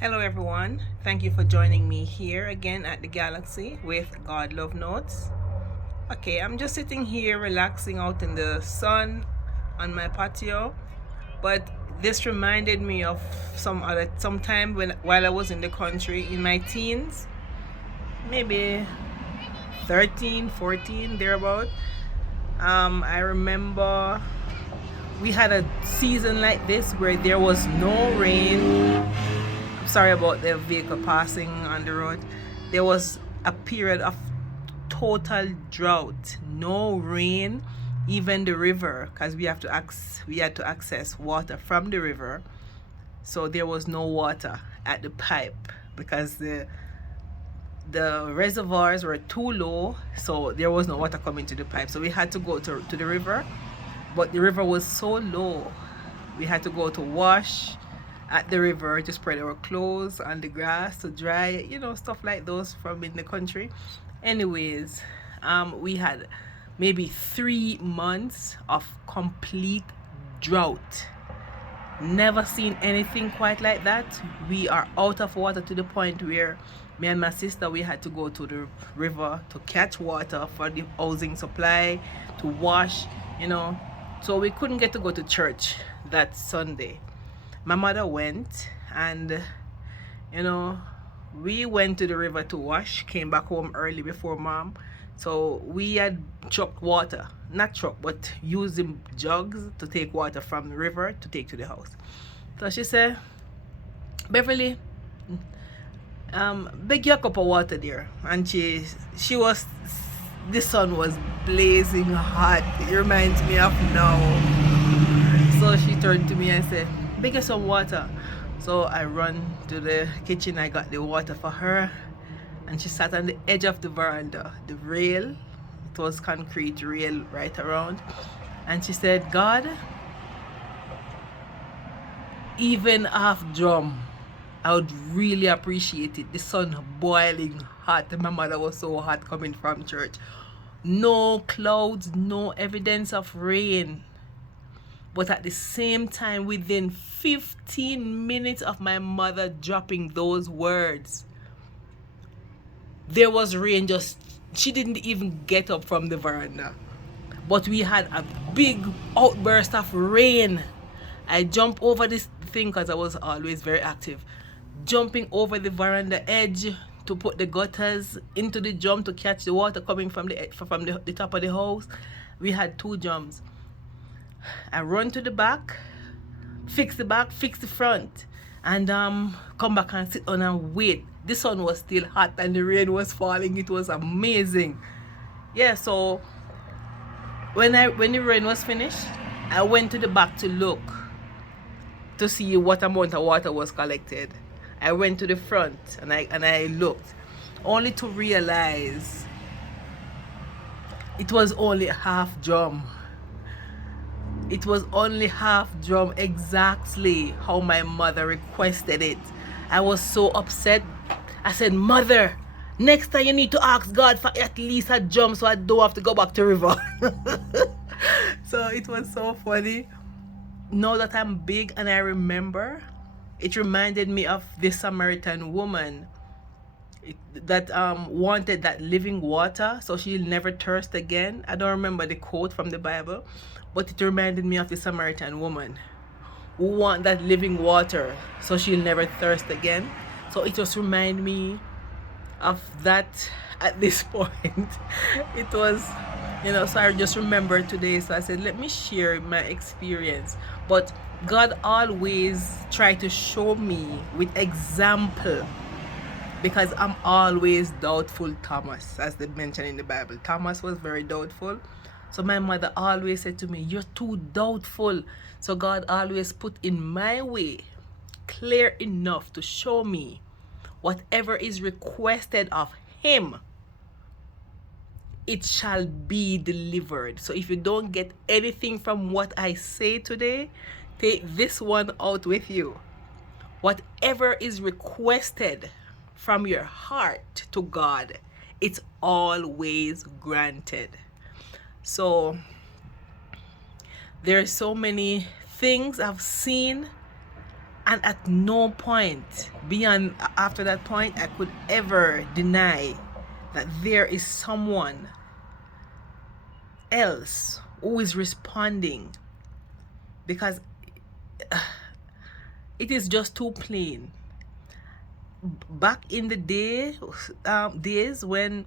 Hello everyone, thank you for joining me here again at the Galaxy with God Love Notes. Okay, I'm just sitting here relaxing out in the sun on my patio, but this reminded me of some time when while I was in the country in my teens, maybe 13, 14 thereabout. I remember we had a season like this where there was no rain. Sorry about the vehicle passing on the road. There was a period of total drought, no rain, even the river, because we had to access water from the river. So there was no water at the pipe because the reservoirs were too low, so there was no water coming to the pipe. So we had to go to the river, but the river was so low, we had to go to wash at the river to spread our clothes on the grass to dry, stuff like those from in the country. Anyways, we had maybe 3 months of complete drought. Never seen anything quite like that. We are out of water to the point where me and my sister we had to go to the river to catch water for the housing supply, to wash, you know. So we couldn't get to go to church that Sunday. My mother went, and you know we went to the river to wash, came back home early before mom. So we had trucked water, not truck, but using jugs to take water from the river to take to the house. So she said, Beverly, beg your cup of water there. And she was, the sun was blazing hot. It reminds me of now. So she turned to me and said, beg you some water. So I run to the kitchen, I got the water for her, and she sat on the edge of the veranda, the rail. It was concrete rail right around. And she said, God, even half drum, I would really appreciate it. The sun boiling hot. My mother was so hot coming from church. No clouds, no evidence of rain. But at the same time, within 15 minutes of my mother dropping those words, there was rain. Just, she didn't even get up from the veranda. But we had a big outburst of rain. I jumped over this thing because I was always very active. Jumping over the veranda edge to put the gutters into the drum to catch the water coming from the top of the house. We had 2 drums. I run to the back, fix the back, fix the front, and come back and sit down and wait. The sun was still hot and the rain was falling. It was amazing. Yeah, so when the rain was finished, I went to the back to look to see what amount of water was collected. I went to the front and I looked, only to realize it was only half drum. It was only half drum, exactly how my mother requested it. I was so upset. I said, Mother, next time you need to ask God for at least a drum so I don't have to go back to river. So it was so funny. Now that I'm big and I remember, it reminded me of this Samaritan woman that wanted that living water so she'll never thirst again. I don't remember the quote from the Bible, but it reminded me of the Samaritan woman who want that living water so she'll never thirst again. So it just reminded me of that at this point. It was, so I just remember today. So I said, let me share my experience. But God always tried to show me with example, because I'm always doubtful, Thomas, as they mention in the Bible. Thomas was very doubtful. So my mother always said to me, you're too doubtful. So God always put in my way clear enough to show me whatever is requested of him, it shall be delivered. So if you don't get anything from what I say today, take this one out with you. Whatever is requested from your heart to God, it's always granted. So there are so many things I've seen And at no point beyond after that point I could ever deny that there is someone else who is responding, because it is just too plain. Back in the days when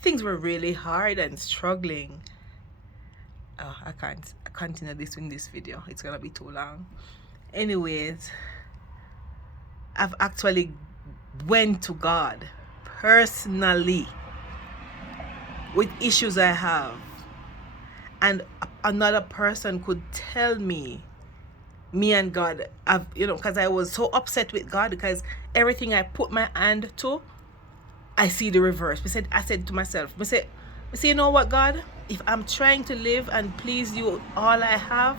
things were really hard and struggling, I can't continue this in this video, it's gonna be too long. Anyways, I've actually went to God personally with issues I have, and another person could tell me and God, because I was so upset with God, because everything I put my hand to, I see the reverse. I said to myself, I say, you know what, God, if I'm trying to live and please you all I have,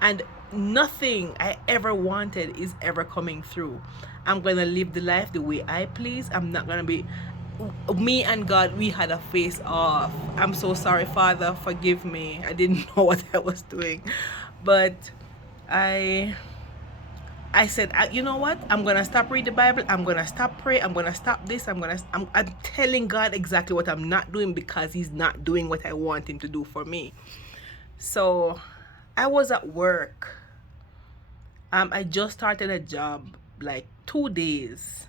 and nothing I ever wanted is ever coming through, I'm gonna live the life the way I please. I'm not gonna be, me and God, we had a face off. I'm so sorry, Father, forgive me, I didn't know what I was doing. But I said, you know what, I'm gonna stop reading the Bible, I'm gonna stop pray, I'm gonna stop this, I'm telling God exactly what I'm not doing, because he's not doing what I want him to do for me. So I was at work. I just started a job like 2 days,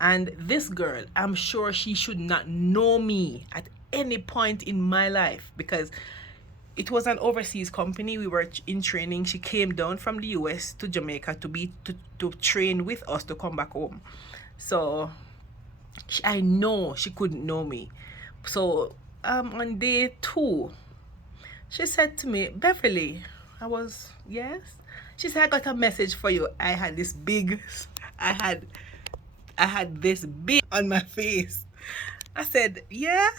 and this girl, I'm sure she should not know me at any point in my life, because it was an overseas company. We were in training. She came down from the US to Jamaica to train with us to come back home. So I know she couldn't know me. So on day 2, she said to me, Beverly, I was, yes? She said, I got a message for you. I had this big on my face. I said, yeah?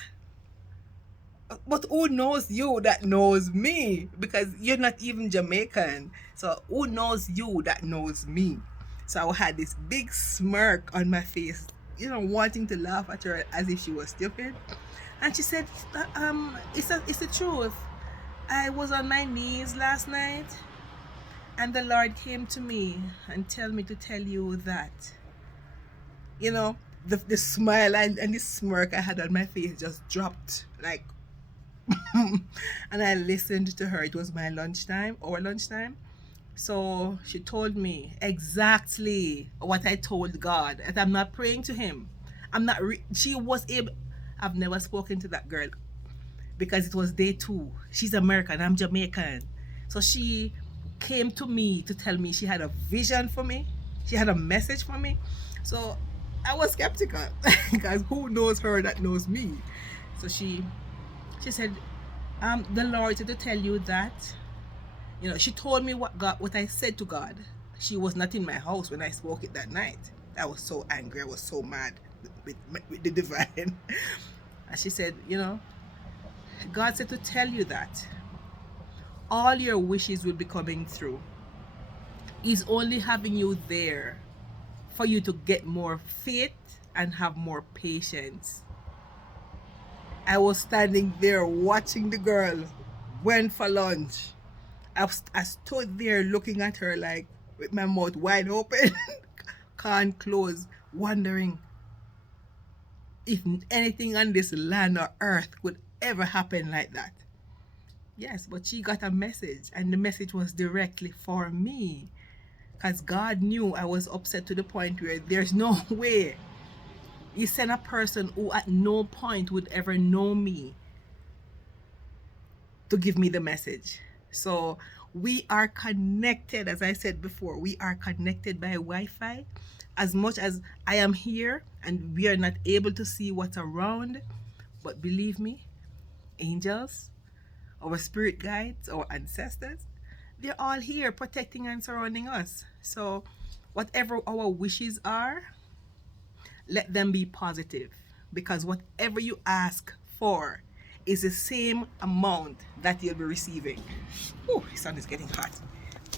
But who knows you that knows me? Because you're not even Jamaican. So who knows you that knows me? So I had this big smirk on my face, wanting to laugh at her as if she was stupid. And she said, it's the truth. I was on my knees last night, and the Lord came to me and tell me to tell you that, the smile and the smirk I had on my face just dropped, like, and I listened to her. It was my lunchtime, our lunchtime. So she told me exactly what I told God, that I'm not praying to him. She was able, I've never spoken to that girl, because it was day 2. She's American, I'm Jamaican. So she came to me to tell me she had a vision for me. She had a message for me. So I was skeptical, because who knows her that knows me? So she said, the Lord said to tell you that, she told me what I said to God. She was not in my house when I spoke it that night. I was so angry, I was so mad with the divine. And she said, God said to tell you that all your wishes will be coming through. He's only having you there for you to get more faith and have more patience. I was standing there watching the girl went for lunch. I stood there looking at her, like, with my mouth wide open, can't close, wondering if anything on this land or earth could ever happen like that. Yes, but she got a message, and the message was directly for me, because God knew I was upset to the point where there's no way he sent a person who at no point would ever know me to give me the message. So we are connected, as I said before, we are connected by Wi-Fi. As much as I am here and we are not able to see what's around, but believe me, angels, our spirit guides, our ancestors, they're all here protecting and surrounding us. So whatever our wishes are, let them be positive, because whatever you ask for is the same amount that you'll be receiving. Oh, the sun is getting hot.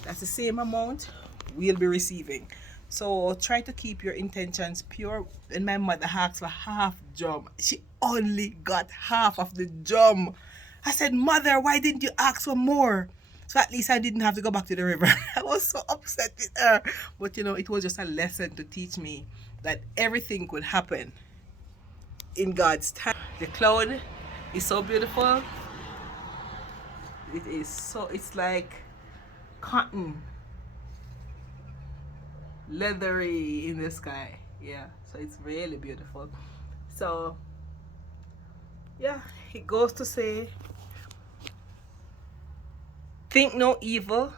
That's the same amount we'll be receiving. So try to keep your intentions pure. And my mother asked for half drum. She only got half of the drum. I said, Mother, why didn't you ask for more? So at least I didn't have to go back to the river. I was so upset with her. But you know, it was just a lesson to teach me that everything could happen in God's time. The cloud is so beautiful. It is so, it's like cotton, leathery in the sky. Yeah, so it's really beautiful. So yeah, he goes to say, think no evil,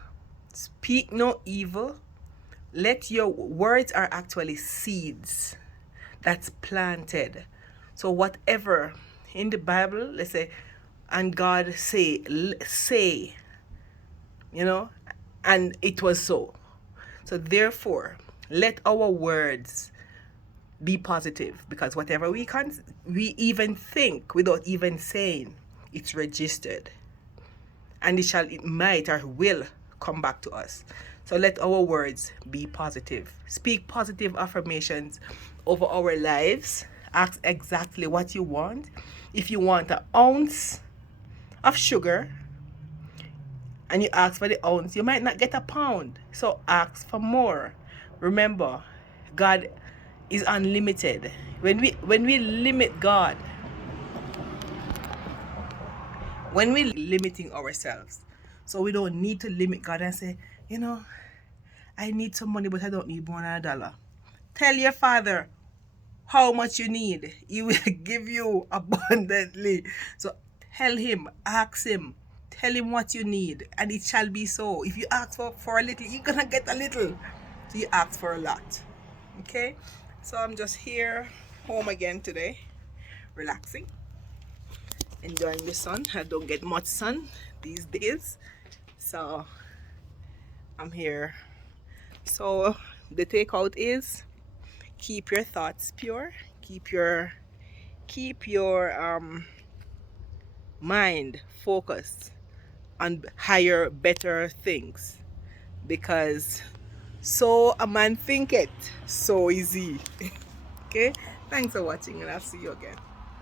speak no evil. Let your words are actually seeds that's planted. So whatever in the Bible, let's say, and God say, you know, and it was so. So therefore, let our words be positive, because whatever we even think without even saying, it's registered, and it might or will come back to us. So let our words be positive. Speak positive affirmations over our lives. Ask exactly what you want. If you want an ounce of sugar and you ask for the ounce, you might not get a pound. So ask for more. Remember, God is unlimited. When we limit God, when we limiting ourselves, so we don't need to limit God and say, you know, I need some money, but I don't need more than $1. Tell your Father how much you need. He will give you abundantly. So tell him, ask him, tell him what you need, and it shall be so. If you ask for a little, you're gonna get a little. So you ask for a lot. Okay? So I'm just here, home again today, relaxing, enjoying the sun. I don't get much sun these days, so I'm here. So the takeout is, keep your thoughts pure, keep your mind focused on higher, better things, because so a man thinketh, so is he. Okay, thanks for watching, and I'll see you again.